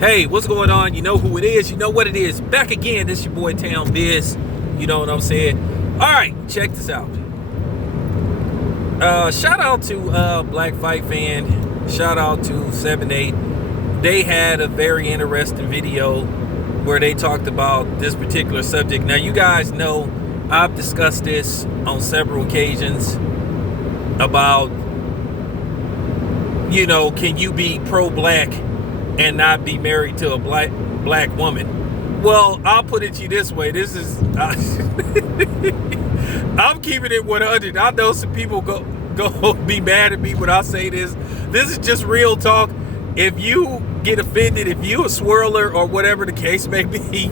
Hey, what's going on? You know who it is. You know what it is. Back again. This your boy Town Biz. You know what I'm saying? All right, check this out. Shout out to Black Fight Fan. Shout out to 7-8. They had a very interesting video where they talked about this particular subject. Now, you guys know I've discussed this on several occasions about, you know, can you be pro-black and not be married to a black woman? Well, I'll put it to you this way. This is I'm keeping it 100. I know some people go be mad at me when I say this. This is just real talk. If you get offended, if you a swirler or whatever the case may be,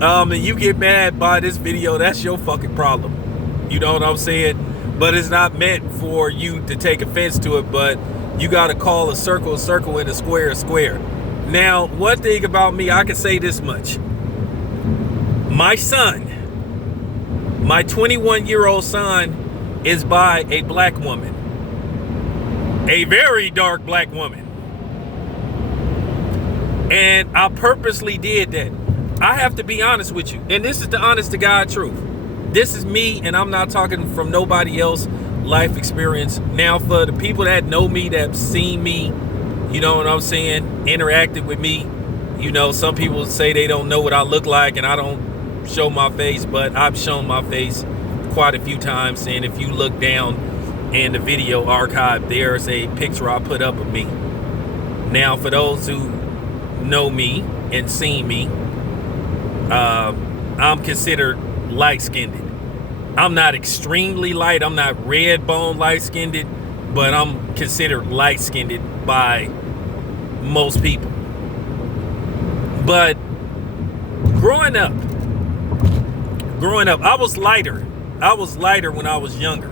and you get mad by this video, that's your fucking problem. You know what I'm saying? But it's not meant for you to take offense to it, but you got to call a circle and a square. Now, one thing about me, I can say this much. My son, my 21-year-old son, is by a black woman. A very dark black woman. And I purposely did that. I have to be honest with you. And this is the honest to God truth. This is me, and I'm not talking from nobody else life experience. Now, for the people that know me, that have seen me, you know what I'm saying, interacted with me, you know, some people say they don't know what I look like and I don't show my face, but I've shown my face quite a few times. And if you look down in the video archive, there's a picture I put up of me. Now, for those who know me and seen me, I'm considered light-skinned. I'm not extremely light. I'm not red bone light-skinned, but I'm considered light-skinned by most people. But growing up, I was lighter. I was lighter when I was younger.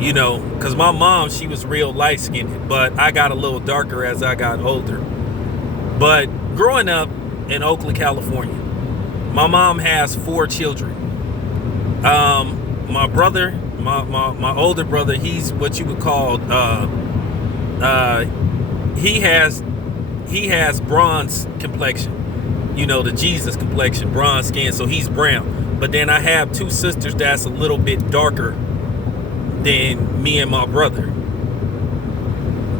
You know, because my mom, she was real light-skinned, but I got a little darker as I got older. But growing up in Oakland, California, my mom has 4 children. My brother, my older brother, he's what you would call he has bronze complexion, you know, the Jesus complexion, bronze skin, so he's brown. But then I have 2 sisters that's a little bit darker than me and my brother,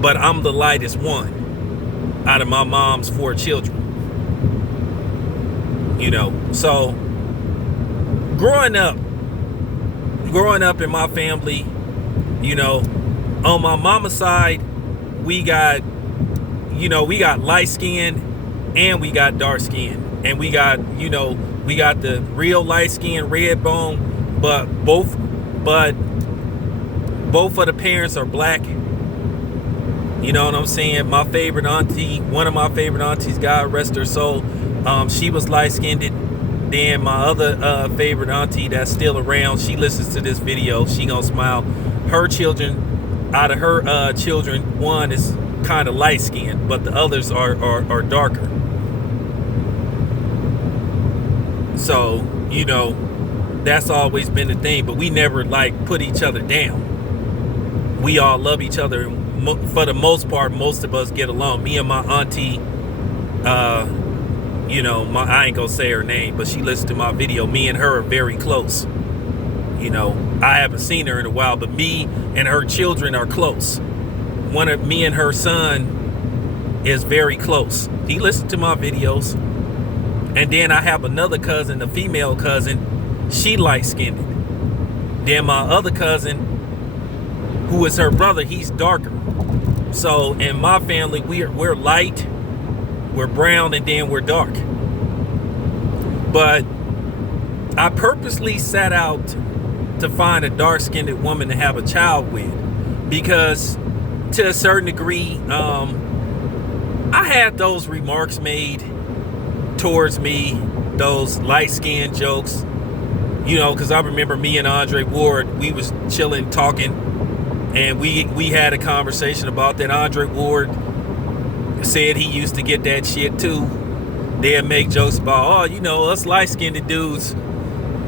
but I'm the lightest one out of my mom's 4 children. You know, so growing up in my family, you know, on my mama's side, we got light skin and we got dark skin, and we got the real light skin, red bone, but both of the parents are black. You know what I'm saying? My favorite auntie, one of my favorite aunties, God rest her soul, she was light-skinned. Then my other favorite auntie that's still around, she listens to this video, she gonna smile. Her children, out of her children, one is kind of light-skinned, but the others are darker. So, you know, that's always been the thing, but we never like put each other down. We all love each other. For the most part, most of us get along. Me and my auntie, you know, I ain't gonna say her name, but she listened to my video. Me and her are very close. You know, I haven't seen her in a while, but me and her children are close. Me and her son is very close. He listened to my videos. And then I have another cousin, a female cousin. She light-skinned. Then my other cousin, who is her brother, he's darker. So in my family, we're light, we're brown, and then we're dark. But I purposely set out to find a dark-skinned woman to have a child with, because to a certain degree, I had those remarks made towards me, those light-skinned jokes, you know, because I remember me and Andre Ward, we was chilling, talking, and we had a conversation about that. Andre Ward said he used to get that shit too. They'd make jokes about, oh, you know, us light-skinned dudes,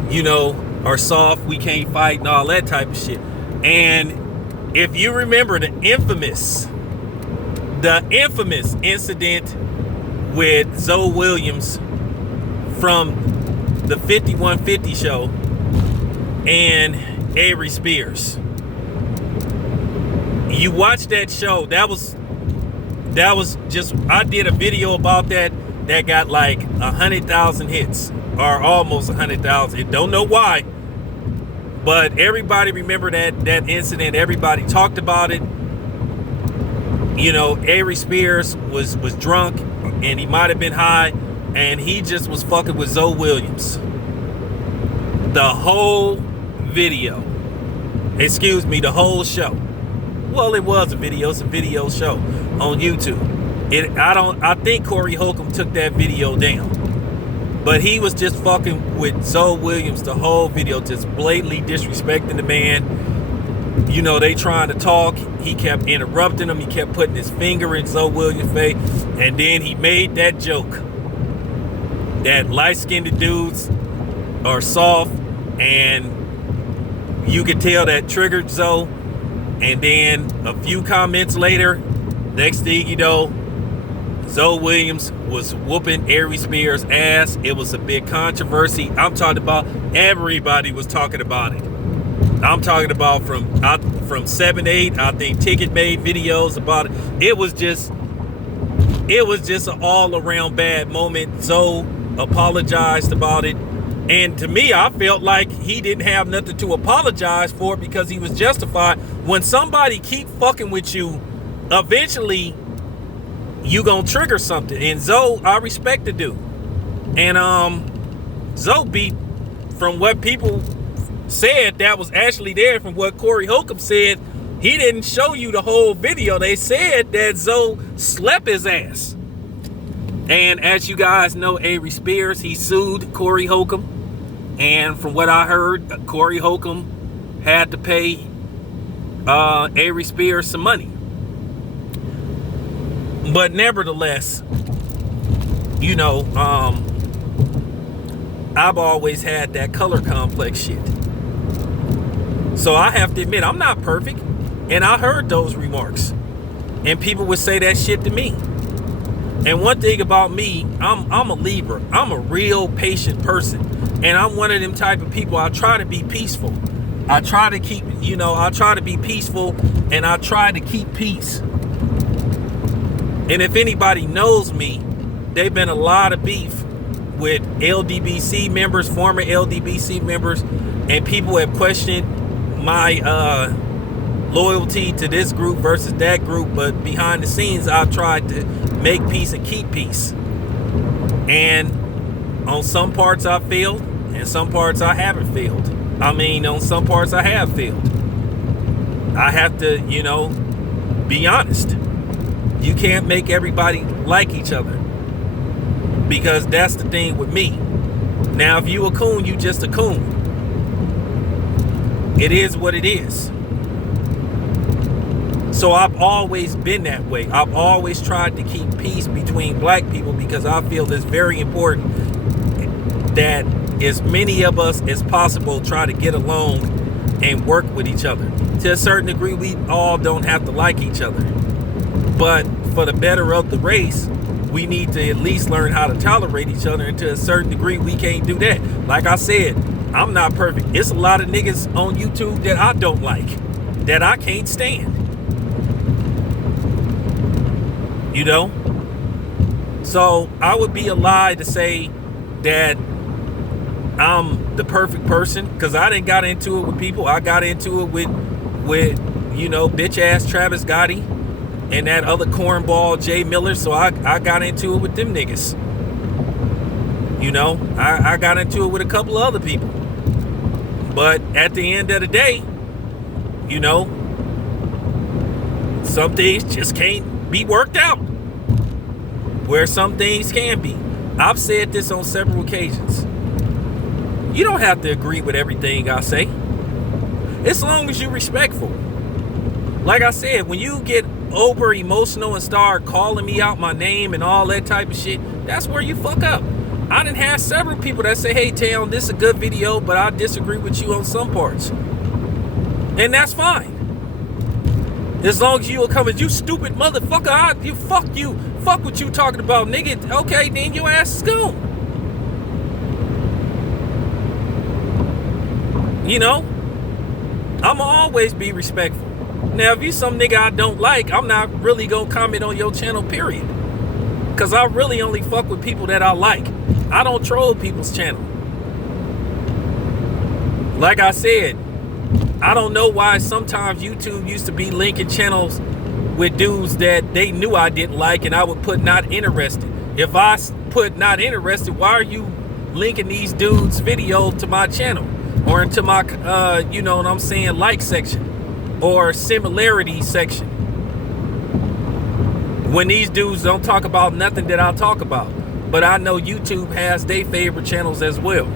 you know, are soft, we can't fight, and all that type of shit. And if you remember the infamous incident with Zoe Williams from the 5150 show and Avery Spears. You watch that show, that was just, I did a video about that got like 100,000 hits, or almost 100,000. Don't know why, but everybody remember that incident. Everybody talked about it. You know, Avery Spears was drunk, and he might have been high, and he just was fucking with Zoe Williams the whole video. Excuse me, the whole show. Well, it was a video. It's a video show on YouTube. I think Corey Holcomb took that video down, but he was just fucking with Zoe Williams the whole video, just blatantly disrespecting the man. You know, they trying to talk. He kept interrupting them. He kept putting his finger in Zoe Williams' face, and then he made that joke that light-skinned dudes are soft, and you could tell that triggered Zoe. And then a few comments later, next thing you know, Zoe Williams was whooping Avery Spears' ass. It was a big controversy. I'm talking about, everybody was talking about it. I'm talking about from 7-8. I think Ticket made videos about it. It was just an all-around bad moment. Zoe apologized about it. And to me, I felt like he didn't have nothing to apologize for, because he was justified. When somebody keep fucking with you, eventually you gonna trigger something. And Zoe, I respect the dude. And Zoe beat, from what people said that was actually there, from what Corey Holcomb said, he didn't show you the whole video. They said that Zoe slept his ass. And as you guys know, Avery Spears, he sued Corey Holcomb. And from what I heard, Corey Holcomb had to pay Avery Spears some money. But nevertheless, you know, I've always had that color complex shit. So I have to admit, I'm not perfect. And I heard those remarks. And people would say that shit to me. And one thing about me, I'm a Libra. I'm a real patient person. And I'm one of them type of people. I try to be peaceful. I try to keep, I try to be peaceful, and I try to keep peace. And if anybody knows me, there's been a lot of beef with LDBC members, former LDBC members, and people have questioned my loyalty to this group versus that group. But behind the scenes, I've tried to make peace and keep peace. And on some parts I failed, and some parts I haven't failed. I mean, on some parts I have failed. I have to, be honest. You can't make everybody like each other, because that's the thing with me. Now, if you a coon, you just a coon. It is what it is. So I've always been that way. I've always tried to keep peace between black people, because I feel it's very important that as many of us as possible try to get along and work with each other. To a certain degree, we all don't have to like each other. But for the better of the race, we need to at least learn how to tolerate each other. And to a certain degree, we can't do that. Like I said, I'm not perfect. It's a lot of niggas on YouTube that I don't like, that I can't stand. So I would be a lie to say that I'm the perfect person, because I didn't got into it with people. I got into it with bitch ass Travis Gotti and that other cornball Jay Miller. So I got into it with them niggas. I got into it with a couple of other people. But at the end of the day, some things just can't be worked out, where some things can be. I've said this on several occasions. You don't have to agree with everything I say, as long as you're respectful. Like I said, when you get over emotional and start calling me out my name and all that type of shit, that's where you fuck up. I done had several people that say, hey, Tayon, this is a good video, but I disagree with you on some parts. And that's fine. As long as you will come as, you stupid motherfucker, fuck you. fuck what you talking about, nigga. Okay, then your ass is gone. You know, I'ma always be respectful. Now, if you some nigga I don't like, I'm not really gonna comment on your channel, period. Cause I really only fuck with people that I like. I don't troll people's channel. Like I said, I don't know why sometimes YouTube used to be linking channels with dudes that they knew I didn't like, and I would put not interested. If I put not interested, why are you linking these dudes' videos to my channel or into my, you know what I'm saying, like section or similarity section? When these dudes don't talk about nothing that I talk about. But I know YouTube has their favorite channels as well.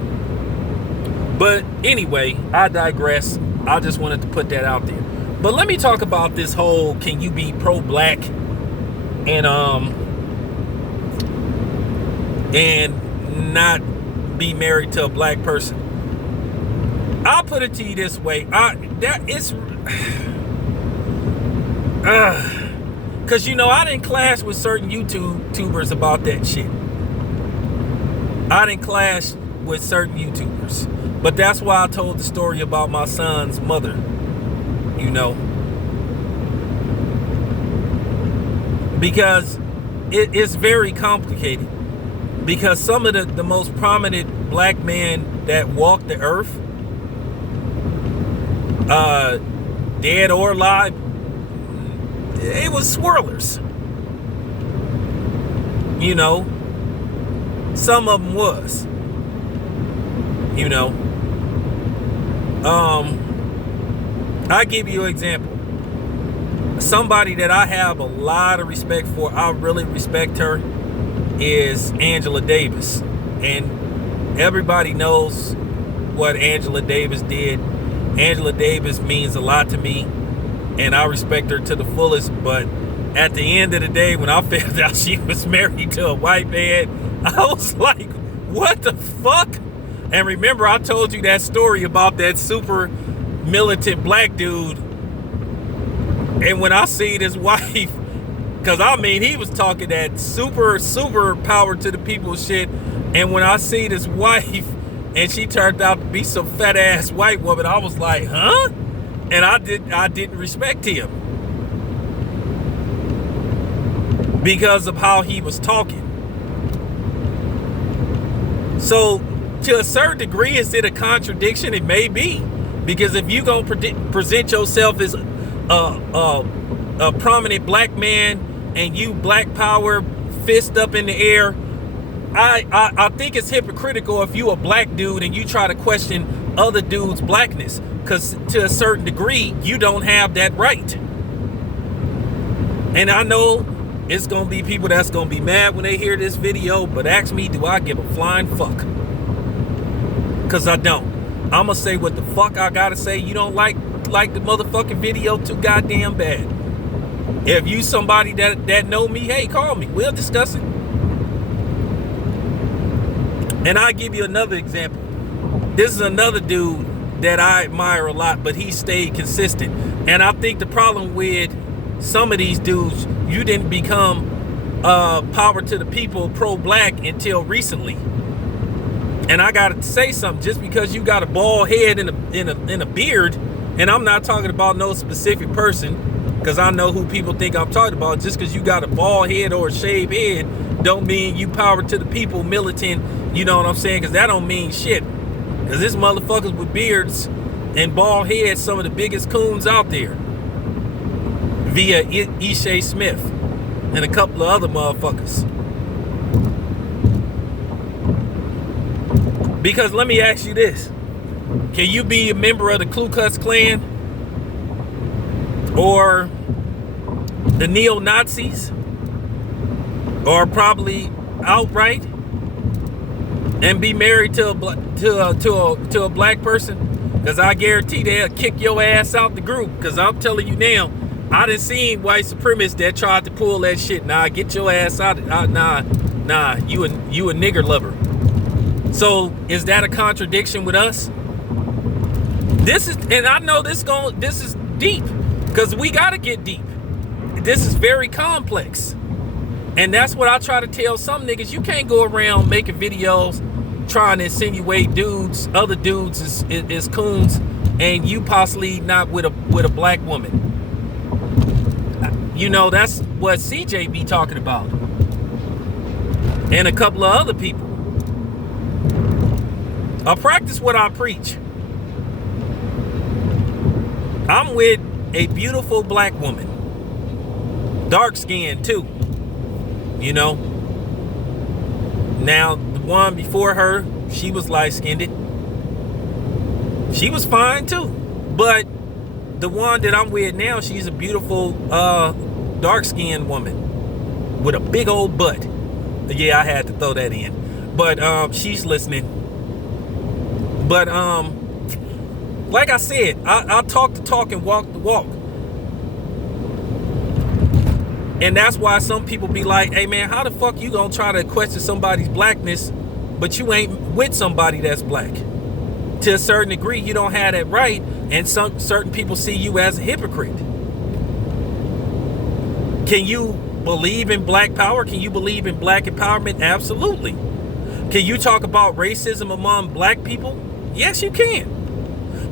But anyway, I digress. I just wanted to put that out there. But let me talk about this whole, can you be pro-black and not be married to a black person? I'll put it to you this way. Cause you know, I didn't clash with certain YouTubers about that shit. I didn't clash with certain YouTubers. But that's why I told the story about my son's mother. You know. Because it's very complicated. Because some of the most prominent black men that walk the earth, dead or alive, it was swirlers. You know, some of them was. You know, I give you an example. Somebody that I have a lot of respect for, I really respect her, is Angela Davis. And everybody knows what Angela Davis did. Angela Davis means a lot to me, and I respect her to the fullest. But at the end of the day, when I found out she was married to a white man, I was like, what the fuck? And remember, I told you that story about that super militant black dude. And when I seen his wife, because I mean, he was talking that super power to the people shit. And when I seen his wife and she turned out to be some fat ass white woman, I was like, huh? And I didn't respect him because of how he was talking. So to a certain degree, is it a contradiction? It may be, because if you gonna present yourself as a prominent black man and you black power, fist up in the air, I think it's hypocritical if you a black dude and you try to question other dudes' blackness, because to a certain degree you don't have that right. And I know it's gonna be people that's gonna be mad when they hear this video, but ask me, do I give a flying fuck? Because I don't. I'm gonna say what the fuck I gotta say. You don't like the motherfucking video too goddamn bad. If you somebody that know me, hey, call me. We'll discuss it. And I'll give you another example. This is another dude that I admire a lot, but he stayed consistent. And I think the problem with some of these dudes, you didn't become power to the people pro-black until recently. And I gotta say something, just because you got a bald head and a beard, and I'm not talking about no specific person, because I know who people think I'm talking about. Just because you got a bald head or a shaved head don't mean you power to the people, militant, you know what I'm saying? Because that don't mean shit. Because this motherfuckers with beards and bald heads, some of the biggest coons out there, via Ishay Smith and a couple of other motherfuckers. Because let me ask you this. Can you be a member of the Ku Klux Klan or the neo-Nazis, or probably outright, and be married to a black person? Because I guarantee they'll kick your ass out the group. Because I'm telling you now, I done seen white supremacists that tried to pull that shit. Nah, get your ass out. Nah, you a nigger lover. So is that a contradiction with us? This is, and I know this is deep, because we got to get deep. This is very complex, And that's what I try to tell some niggas. You can't go around making videos trying to insinuate other dudes is coons, and you possibly not with a black woman. You know, that's what CJ be talking about. And a couple of other people. I practice what I preach. I'm with a beautiful black woman. Dark skinned too. You know. Now, the one before her, she was light skinned. She was fine too. But the one that I'm with now, she's a beautiful dark skinned woman with a big old butt. Yeah, I had to throw that in. But she's listening. But like I said, I talk the talk and walk the walk. And that's why some people be like, hey man, how the fuck you gonna try to question somebody's blackness, but you ain't with somebody that's black? To a certain degree, you don't have that right, and certain people see you as a hypocrite. Can you believe in black power? Can you believe in black empowerment? Absolutely. Can you talk about racism among black people? Yes, you can.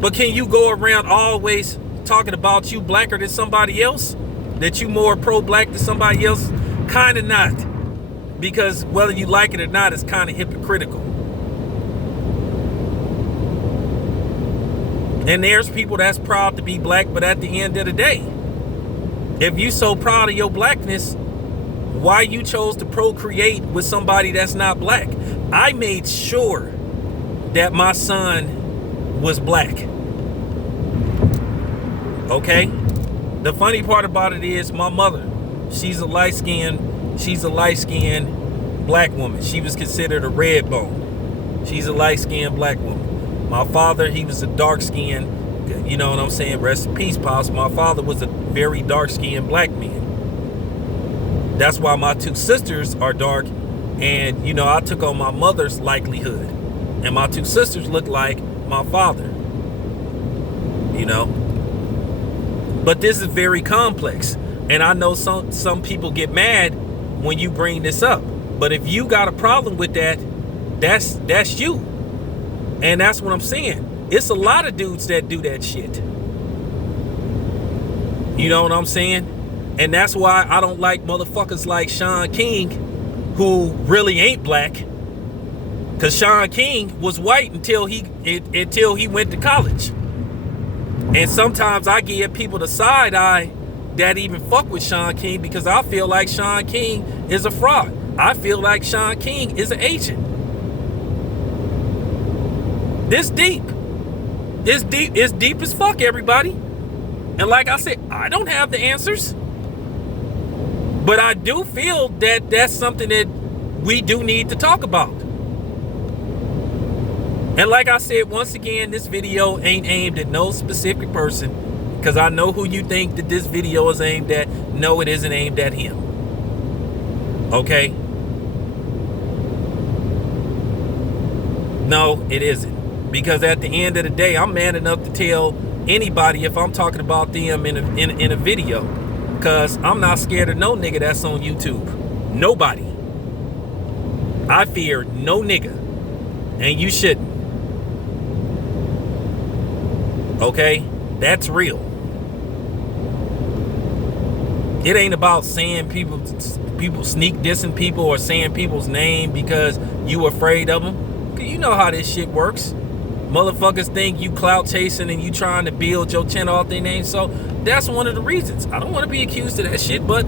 But can you go around always talking about you blacker than somebody else? That you more pro-black than somebody else? Kind of not. Because whether you like it or not, it's kind of hypocritical. And there's people that's proud to be black, but at the end of the day, if you so proud of your blackness, why you chose to procreate with somebody that's not black? I made sure that my son was black. Okay? The funny part about it is my mother, she's a light-skinned black woman. She was considered a red bone. She's a light-skinned black woman. My father, he was a dark-skinned, you know what I'm saying? Rest in peace, Pops. My father was a very dark-skinned black man. That's why my two sisters are dark. And, you know, I took on my mother's likelihood. And my two sisters look like my father. You know? But this is very complex. And I know some people get mad when you bring this up. But if you got a problem with that, that's you. And that's what I'm saying. It's a lot of dudes that do that shit. You know what I'm saying? And that's why I don't like motherfuckers like Sean King, who really ain't black. Because Sean King was white until he went to college. And sometimes I give people the side eye that even fuck with Sean King, because I feel like Sean King is a fraud. I feel like Sean King is an agent. This deep. It's deep as fuck, everybody. And like I said, I don't have the answers. But I do feel that that's something that we do need to talk about. And like I said, once again, this video ain't aimed at no specific person, because I know who you think that this video is aimed at. No, it isn't aimed at him. Okay? No, it isn't. Because at the end of the day, I'm man enough to tell anybody if I'm talking about them in a video. Because I'm not scared of no nigga that's on YouTube. Nobody. I fear no nigga. And you shouldn't. Okay? That's real. It ain't about saying people sneak dissing people or saying people's name because you afraid of them. Cause you know how this shit works. Motherfuckers think you clout chasing and you trying to build your channel off their name. So that's one of the reasons. I don't want to be accused of that shit, but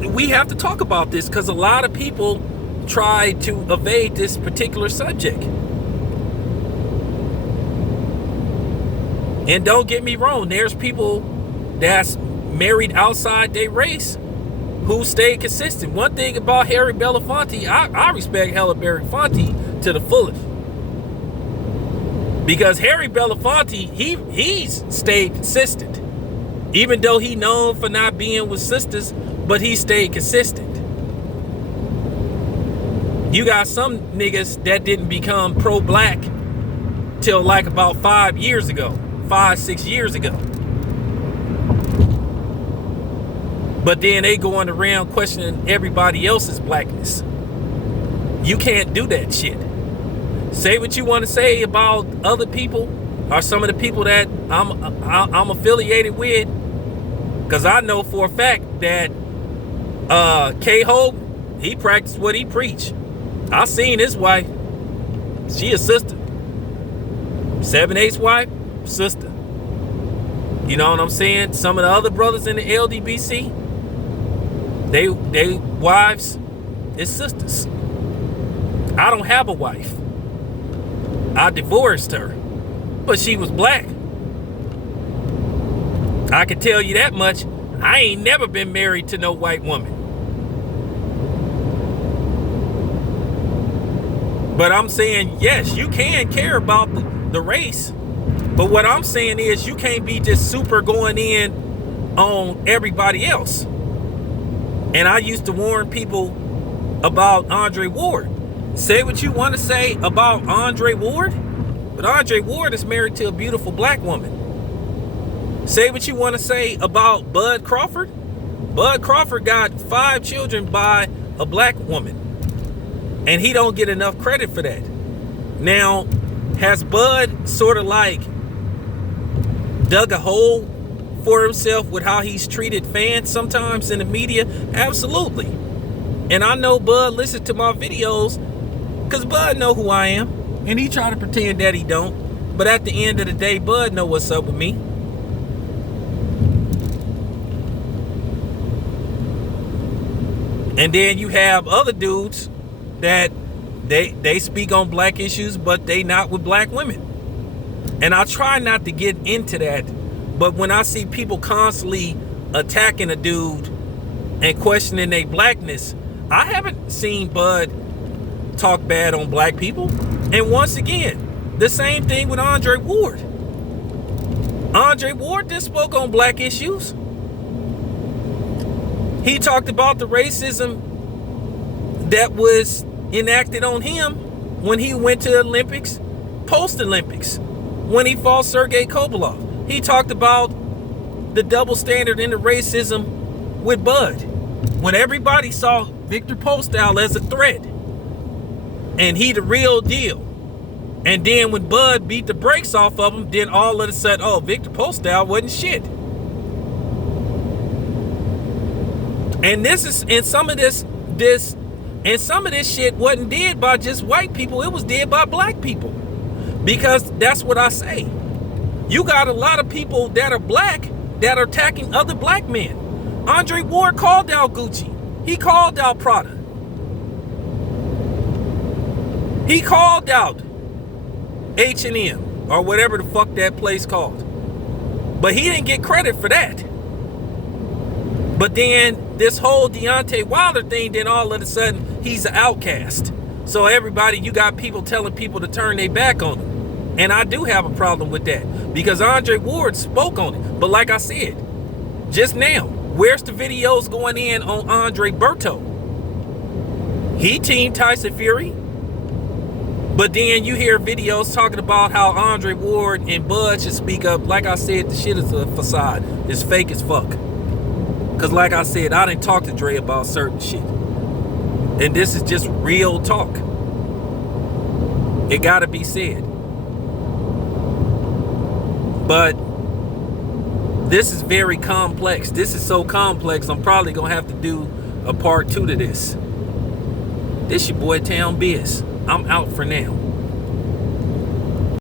we have to talk about this because a lot of people try to evade this particular subject. And don't get me wrong, there's people that's married outside their race who stayed consistent. One thing about Harry Belafonte, I respect Harry Belafonte to the fullest. Because Harry Belafonte, he's stayed consistent. Even though he known for not being with sisters, but he stayed consistent. You got some niggas that didn't become pro-black till like about 5 years ago. 5-6 years ago. But then they going around questioning everybody else's blackness. You can't do that shit. Say what you want to say about other people or some of the people that I'm affiliated with, because I know for a fact that K-Ho, he practiced what he preached. I seen his wife. She a sister. 7/8's wife, sister. You know what I'm saying? Some of the other brothers in the LDBC, they wives is sisters. I don't have a wife. I divorced her, but she was black. I can tell you that much. I ain't never been married to no white woman. But I'm saying, yes, you can care about the race. But what I'm saying is you can't be just super going in on everybody else. And I used to warn people about Andre Ward. Say what you want to say about Andre Ward, but Andre Ward is married to a beautiful black woman. Say what you want to say about Bud Crawford. Bud Crawford got 5 children by a black woman. And he don't get enough credit for that. Now, has Bud sort of like dug a hole for himself with how he's treated fans sometimes in the media? Absolutely. And I know Bud listens to my videos because Bud know who I am. And he try to pretend that he don't. But at the end of the day, Bud know what's up with me. And then you have other dudes that they speak on black issues, but they not with black women. And I try not to get into that, but when I see people constantly attacking a dude and questioning their blackness, I haven't seen Bud talk bad on black people. And once again, the same thing with Andre Ward. Andre Ward just spoke on black issues. He talked about the racism that was enacted on him when he went to Olympics, post-Olympics, when he fought Sergey Kovalev. He talked about the double standard and the racism with Bud, when everybody saw Victor Postol as a threat and he the real deal. And then when Bud beat the brakes off of him, then all of a sudden, oh, Victor Postol wasn't shit. And this is, and some of this shit wasn't did by just white people. It was did by black people. Because that's what I say. You got a lot of people that are black that are attacking other black men. Andre Ward called out Gucci. He called out Prada. He called out H&M or whatever the fuck that place called. But he didn't get credit for that. But then this whole Deontay Wilder thing, then all of a sudden he's an outcast. So everybody, you got people telling people to turn their back on him. And I do have a problem with that because Andre Ward spoke on it. But like I said, just now, where's the videos going in on Andre Berto? He teamed Tyson Fury. But then you hear videos talking about how Andre Ward and Bud should speak up. Like I said, the shit is a facade. It's fake as fuck. Because like I said, I didn't talk to Dre about certain shit. And this is just real talk. It gotta be said. But this is very complex. This is so complex, I'm probably gonna have to do a part 2 to this. This your boy Town Biz. I'm out for now.